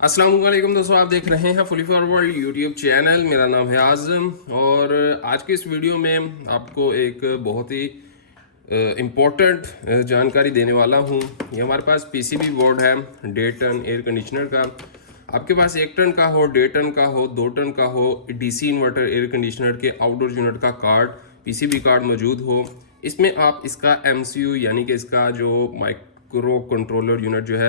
अस्सलाम वालेकुम दोस्तों, आप देख रहे हैं फुली फॉरवर्ड यूट्यूब चैनल। मेरा नाम है आज़म और आज के इस वीडियो में आपको एक बहुत ही इम्पोर्टेंट जानकारी देने वाला हूँ। ये हमारे पास पीसीबी बोर्ड है 1.5 टन एयर कंडीशनर का। आपके पास 1 टन का हो, 1.5 टन का हो, 2 टन का हो, डीसी इन्वर्टर एयर कंडीशनर के आउटडोर यूनिट का कार्ड, पीसीबी कार्ड मौजूद हो। इसमें आप इसका एमसीयू यानी कि इसका जो माइक्रो कंट्रोलर यूनिट जो है,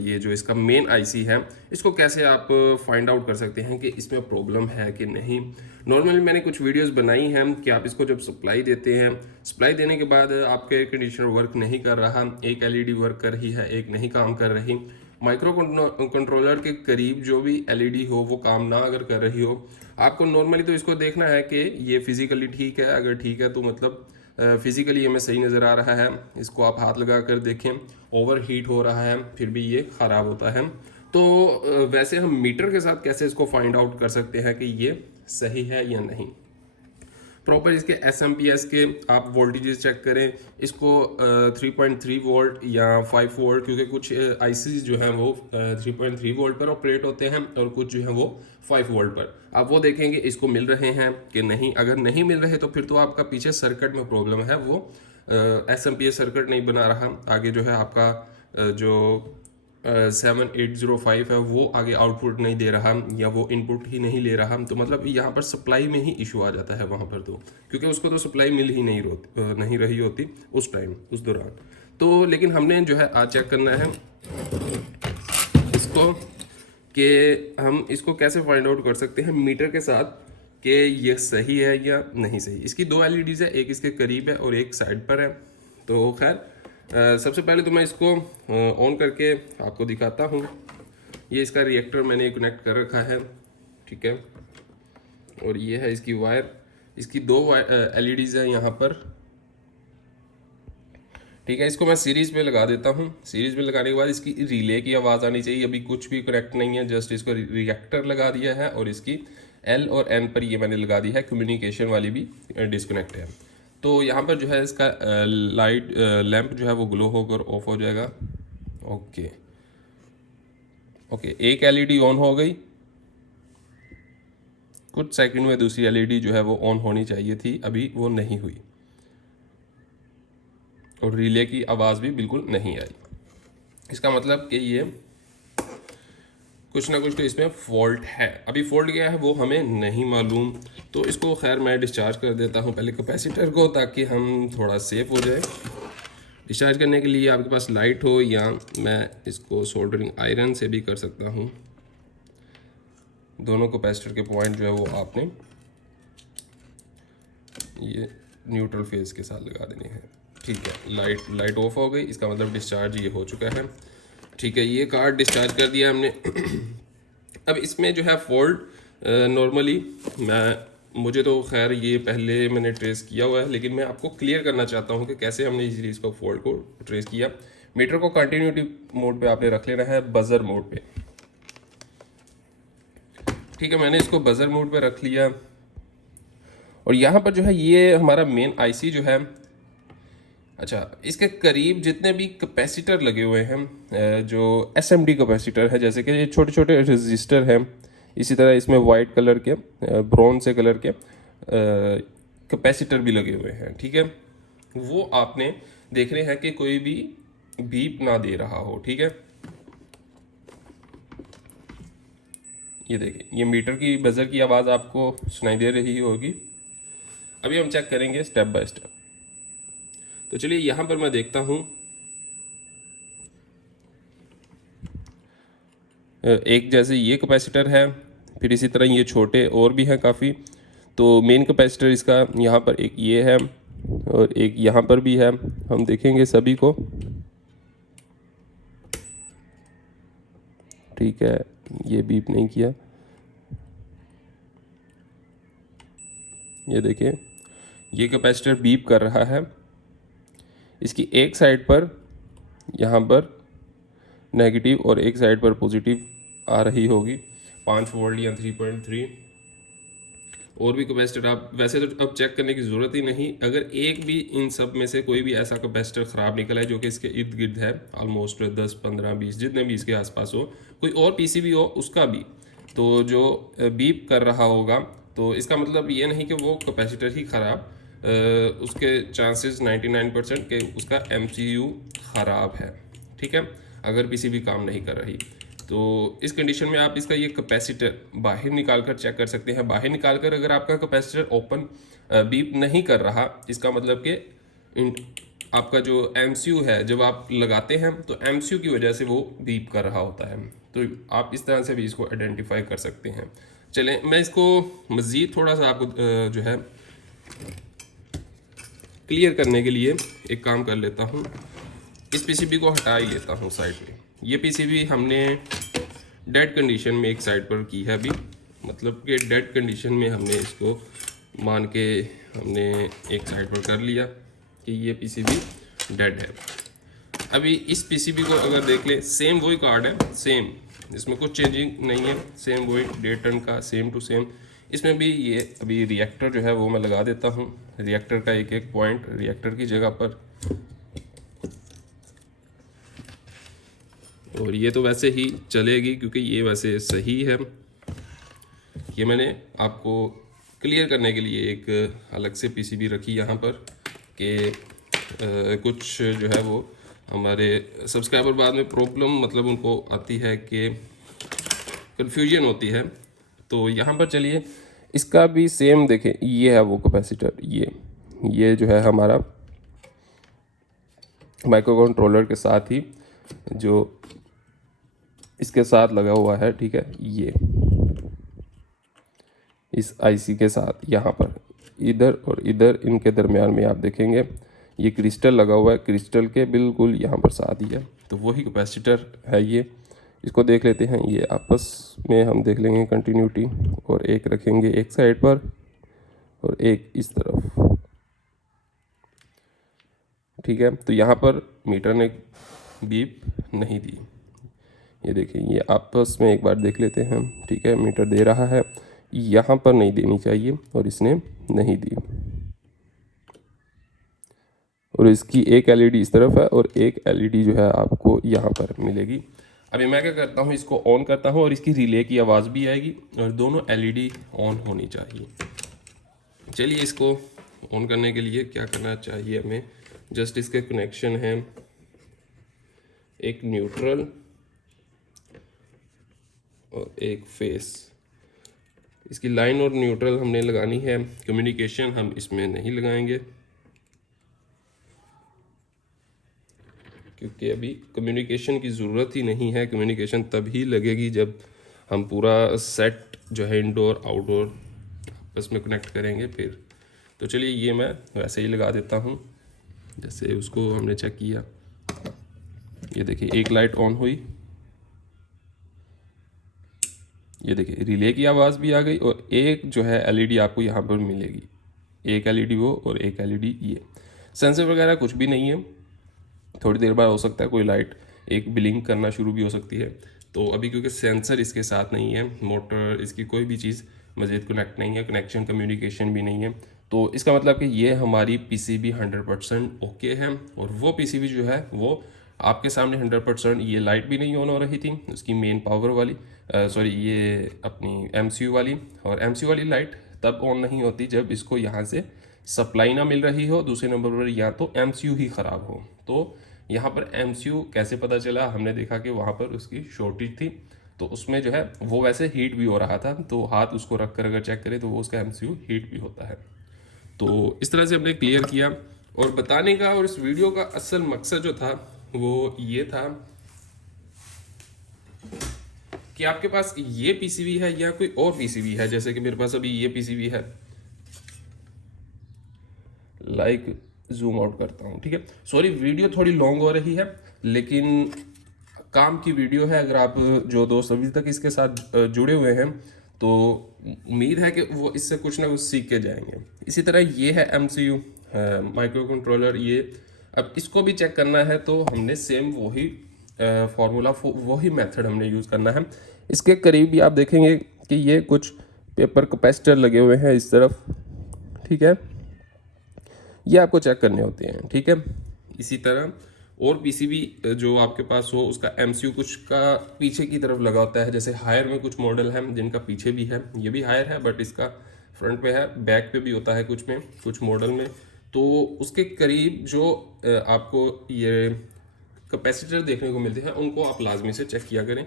ये जो इसका मेन आईसी है, इसको कैसे आप फाइंड आउट कर सकते हैं कि इसमें प्रॉब्लम है कि नहीं। नॉर्मली मैंने कुछ वीडियोस बनाई हैं कि आप इसको जब सप्लाई देते हैं, सप्लाई देने के बाद आपका एयर कंडीशनर वर्क नहीं कर रहा, एक एलईडी वर्क कर रही है, एक नहीं काम कर रही। माइक्रो कंट्रोलर के करीब जो भी एलईडी हो वो काम ना अगर कर रही हो, आपको नॉर्मली तो इसको देखना है कि ये फिजिकली ठीक है। अगर ठीक है तो मतलब फिजिकली हमें सही नज़र आ रहा है। इसको आप हाथ लगा कर देखें, ओवर हीट हो रहा है फिर भी ये ख़राब होता है। तो वैसे हम मीटर के साथ कैसे इसको फाइंड आउट कर सकते हैं कि ये सही है या नहीं। प्रॉपर इसके एसएमपीएस के आप वोल्टेजेस चेक करें इसको 3.3 वोल्ट या 5 वोल्ट, क्योंकि कुछ आईसीज जो हैं वो 3.3 वोल्ट पर ऑपरेट होते हैं और कुछ जो है वो 5 वोल्ट पर। आप वो देखेंगे इसको मिल रहे हैं कि नहीं। अगर नहीं मिल रहे तो फिर तो आपका पीछे सर्किट में प्रॉब्लम है, वो एसएमपीएस सर्किट नहीं बना रहा। आगे जो है आपका जो 7805 है वो आगे आउटपुट नहीं दे रहा या वो इनपुट ही नहीं ले रहा। तो मतलब यहाँ पर सप्लाई में ही इशू आ जाता है वहाँ पर, तो क्योंकि उसको तो सप्लाई मिल ही नहीं रही होती उस टाइम, उस दौरान। तो लेकिन हमने जो है आज चेक करना है इसको कि हम इसको कैसे फाइंड आउट कर सकते हैं मीटर के साथ कि ये सही है या नहीं सही। इसकी 2 एलईडीज़ है, एक इसके करीब है और एक साइड पर है। तो खैर सबसे पहले तो मैं इसको ऑन करके आपको दिखाता हूँ। ये इसका रिएक्टर मैंने कनेक्ट कर रखा है, ठीक है। और ये है इसकी वायर, इसकी 2 एलईडीज़ हैं यहाँ पर, ठीक है। इसको मैं सीरीज में लगा देता हूँ। सीरीज में लगाने के बाद इसकी रिले की आवाज़ आनी चाहिए। अभी कुछ भी कनेक्ट नहीं है, जस्ट इसको रिएक्टर लगा दिया है और इसकी एल और एन पर ये मैंने लगा दी है, कम्युनिकेशन वाली भी डिस्कनेक्ट है। तो यहाँ पर जो है इसका लाइट लैंप जो है वो ग्लो होकर ऑफ हो जाएगा। ओके ओके, एक एलईडी ऑन हो गई। कुछ सेकंड में दूसरी एलईडी जो है वो ऑन होनी चाहिए थी, अभी वो नहीं हुई और रिले की आवाज़ भी बिल्कुल नहीं आई। इसका मतलब कि ये कुछ ना कुछ तो इसमें फॉल्ट है। अभी फॉल्ट क्या है वो हमें नहीं मालूम। तो इसको खैर मैं डिस्चार्ज कर देता हूँ पहले कैपेसिटर को, ताकि हम थोड़ा सेफ हो जाए। डिस्चार्ज करने के लिए आपके पास लाइट हो या मैं इसको सोल्डरिंग आयरन से भी कर सकता हूँ। दोनों कैपेसिटर के पॉइंट जो है वो आपने ये न्यूट्रल फेज के साथ लगा देने हैं, ठीक है। लाइट ऑफ हो गई, इसका मतलब डिस्चार्ज ये हो चुका है, ठीक है। ये कार्ड डिस्चार्ज कर दिया हमने। अब इसमें जो है फॉल्ट नॉर्मली मुझे तो खैर ये पहले मैंने ट्रेस किया हुआ है, लेकिन मैं आपको क्लियर करना चाहता हूँ कि कैसे हमने इजीली इसको फॉल्ट को ट्रेस किया। मीटर को कंटिन्यूटी मोड पे आपने रख लेना है, बजर मोड पे, ठीक है। मैंने इसको बजर मोड पे रख लिया और यहाँ पर जो है ये हमारा मेन आईसी जो है, अच्छा, इसके करीब जितने भी कैपेसिटर लगे हुए हैं, जो एसएमडी कैपेसिटर है, जैसे कि ये छोटे छोटे रजिस्टर हैं, इसी तरह इसमें वाइट कलर के ब्रॉन्ज से कलर के कैपेसिटर भी लगे हुए हैं, ठीक है। वो आपने देखने हैं कि कोई भी बीप ना दे रहा हो, ठीक है। ये देखिए, ये मीटर की बजर की आवाज़ आपको सुनाई दे रही होगी। अभी हम चेक करेंगे स्टेप बाय स्टेप। तो चलिए यहाँ पर मैं देखता हूँ, एक जैसे ये कैपेसिटर है, फिर इसी तरह ये छोटे और भी हैं काफ़ी। तो मेन कैपेसिटर इसका यहाँ पर एक ये है और एक यहाँ पर भी है। हम देखेंगे सभी को, ठीक है। ये बीप नहीं किया, ये देखिए ये कैपेसिटर बीप कर रहा है। इसकी एक साइड पर यहाँ पर नेगेटिव और एक साइड पर पॉजिटिव आ रही होगी, 5 वोल्ट या 3.3। और भी कैपेसिटर आप वैसे तो अब चेक करने की ज़रूरत ही नहीं। अगर एक भी इन सब में से कोई भी ऐसा कैपेसिटर ख़राब निकला है जो कि इसके इर्द गिर्द है, ऑलमोस्ट 10 15 20 जितने भी इसके आसपास हो, कोई और पीसीबी हो उसका भी, तो जो बीप कर रहा होगा तो इसका मतलब ये नहीं कि वो कैपेसिटर ही ख़राब, उसके चांसेस 99% के उसका एमसीयू ख़राब है। ठीक है, अगर पीसीबी काम नहीं कर रही तो इस कंडीशन में आप इसका ये कैपेसिटर बाहर निकाल कर चेक कर सकते हैं। बाहर निकाल कर अगर आपका कैपेसिटर ओपन बीप नहीं कर रहा, इसका मतलब कि आपका जो एमसीयू है जब आप लगाते हैं तो एमसीयू की वजह से वो बीप कर रहा होता है। तो आप इस तरह से भी इसको आइडेंटिफाई कर सकते हैं। चलें, मैं इसको मज़ीद थोड़ा सा आपको जो है क्लियर करने के लिए एक काम कर लेता हूँ। इस पीसीबी को हटा ही लेता हूँ साइड पे। ये पीसीबी हमने डेड कंडीशन में एक साइड पर की है अभी, मतलब कि डेड कंडीशन में हमने इसको मान के हमने एक साइड पर कर लिया कि ये पीसीबी डेड है। अभी इस पीसीबी को अगर देख ले, सेम वही कार्ड है, सेम, इसमें कुछ चेंजिंग नहीं है, सेम वही 1.5 टन का सेम टू सेम। इसमें भी ये अभी रिएक्टर जो है वो मैं लगा देता हूँ, रिएक्टर का एक एक पॉइंट रिएक्टर की जगह पर। और ये तो वैसे ही चलेगी क्योंकि ये वैसे सही है। ये मैंने आपको क्लियर करने के लिए एक अलग से पीसीबी रखी यहाँ पर कि कुछ जो है वो हमारे सब्सक्राइबर बाद में प्रॉब्लम मतलब उनको आती है कि कन्फ्यूजन होती है। तो यहाँ पर चलिए इसका भी सेम देखें, ये है वो कैपेसिटर, ये जो है हमारा माइक्रो कंट्रोलर के साथ ही जो इसके साथ लगा हुआ है। ठीक है, ये इस आईसी के साथ यहाँ पर इधर और इधर इनके दरमियान में आप देखेंगे ये क्रिस्टल लगा हुआ है, क्रिस्टल के बिल्कुल यहाँ पर साथ ही है, तो वही कैपेसिटर है ये। इसको देख लेते हैं, ये आपस में हम देख लेंगे कंटिन्यूटी, और एक रखेंगे एक साइड पर और एक इस तरफ। ठीक है, तो यहाँ पर मीटर ने बीप नहीं दी, ये देखिए, ये आपस में एक बार देख लेते हैं। ठीक है, मीटर दे रहा है, यहाँ पर नहीं देनी चाहिए और इसने नहीं दी। और इसकी एक एलईडी इस तरफ है और एक एलईडी जो है आपको यहाँ पर मिलेगी। अभी मैं क्या करता हूँ, इसको ऑन करता हूँ और इसकी रिले की आवाज़ भी आएगी और दोनों एलईडी ऑन होनी चाहिए। चलिए, इसको ऑन करने के लिए क्या करना चाहिए हमें, जस्ट इसके कनेक्शन है एक न्यूट्रल और एक फेस। इसकी लाइन और न्यूट्रल हमने लगानी है, कम्युनिकेशन हम इसमें नहीं लगाएंगे क्योंकि अभी कम्युनिकेशन की ज़रूरत ही नहीं है। कम्युनिकेशन तभी लगेगी जब हम पूरा सेट जो है इंडोर आउटडोर आपस में कनेक्ट करेंगे फिर। तो चलिए, ये मैं वैसे ही लगा देता हूँ जैसे उसको हमने चेक किया। ये देखिए, एक लाइट ऑन हुई, ये देखिए रिले की आवाज़ भी आ गई और एक जो है एलईडी आपको यहाँ पर मिलेगी, एक एलईडी वो और एक एलईडी ये। सेंसर वगैरह कुछ भी नहीं है, थोड़ी देर बाद हो सकता है कोई लाइट एक ब्लिंक करना शुरू भी हो सकती है। तो अभी क्योंकि सेंसर इसके साथ नहीं है, मोटर इसकी कोई भी चीज़ मज़ीद कनेक्ट नहीं है, कनेक्शन कम्युनिकेशन भी नहीं है, तो इसका मतलब कि ये हमारी पीसीबी 100% ओके है। और वो पीसीबी जो है वो आपके सामने 100%, ये लाइट भी नहीं ऑन हो रही थी उसकी मेन पावर वाली, सॉरी ये अपनी एमसीयू वाली, और एमसीयू वाली लाइट तब ऑन नहीं होती जब इसको यहाँ से सप्लाई ना मिल रही हो, दूसरे नंबर पर या तो एमसीयू ही ख़राब हो। तो यहाँ पर एमसीयू कैसे पता चला, हमने देखा कि वहाँ पर उसकी शॉर्टेज थी, तो उसमें जो है वो वैसे हीट भी हो रहा था, तो हाथ उसको रख कर अगर चेक करें तो वो उसका एमसीयू हीट भी होता है। तो इस तरह से हमने क्लियर किया। और बताने का और इस वीडियो का असल मकसद जो था वो ये था कि आपके पास ये पीसीबी है या कोई और पीसीबी है, जैसे कि मेरे पास अभी ये पीसीबी है, लाइक जूम आउट करता हूँ। ठीक है, सॉरी वीडियो थोड़ी लॉन्ग हो रही है लेकिन काम की वीडियो है। अगर आप जो दोस्त अभी तक इसके साथ जुड़े हुए हैं तो उम्मीद है कि वो इससे कुछ ना कुछ सीख के जाएंगे। इसी तरह ये है एमसीयू माइक्रो कंट्रोलर, ये अब इसको भी चेक करना है तो हमने सेम वही फार्मूला वही मेथड हमने यूज़ करना है। इसके करीब भी आप देखेंगे कि ये कुछ पेपर कैपेसिटर लगे हुए हैं इस तरफ। ठीक है, ये आपको चेक करने होते हैं। ठीक है, इसी तरह और पीसीबी जो आपके पास हो उसका एमसीयू कुछ का पीछे की तरफ लगा होता है, जैसे हायर में कुछ मॉडल हैं जिनका पीछे भी है, ये भी हायर है बट इसका फ्रंट पे है, बैक पे भी होता है कुछ में, कुछ मॉडल में। तो उसके करीब जो आपको ये कैपेसिटर देखने को मिलते हैं उनको आप लाजमी से चेक किया करें।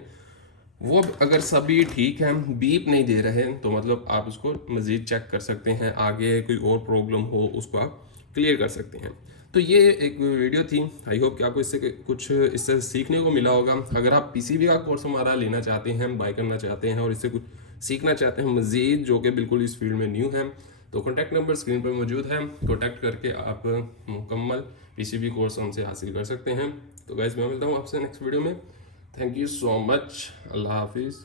वो अगर सभी ठीक है, बीप नहीं दे रहे हैं, तो मतलब आप उसको मज़ीद चेक कर सकते हैं, आगे कोई और प्रॉब्लम हो उसको आप क्लियर कर सकते हैं। तो ये एक वीडियो थी, आई होप कि आपको इससे सीखने को मिला होगा। अगर आप पीसीबी का कोर्स हमारा लेना चाहते हैं, बाय करना चाहते हैं और इससे कुछ सीखना चाहते हैं मज़ीद, जो कि बिल्कुल इस फील्ड में न्यू है, तो कॉन्टैक्ट नंबर स्क्रीन पर मौजूद है, कॉन्टैक्ट करके आप मुकम्मल पीसीबी कोर्स हमसे हासिल कर सकते हैं। तो गाइस मैं मिलता हूँ आपसे नेक्स्ट वीडियो में। Thank you so much. अल्लाह हाफिज़।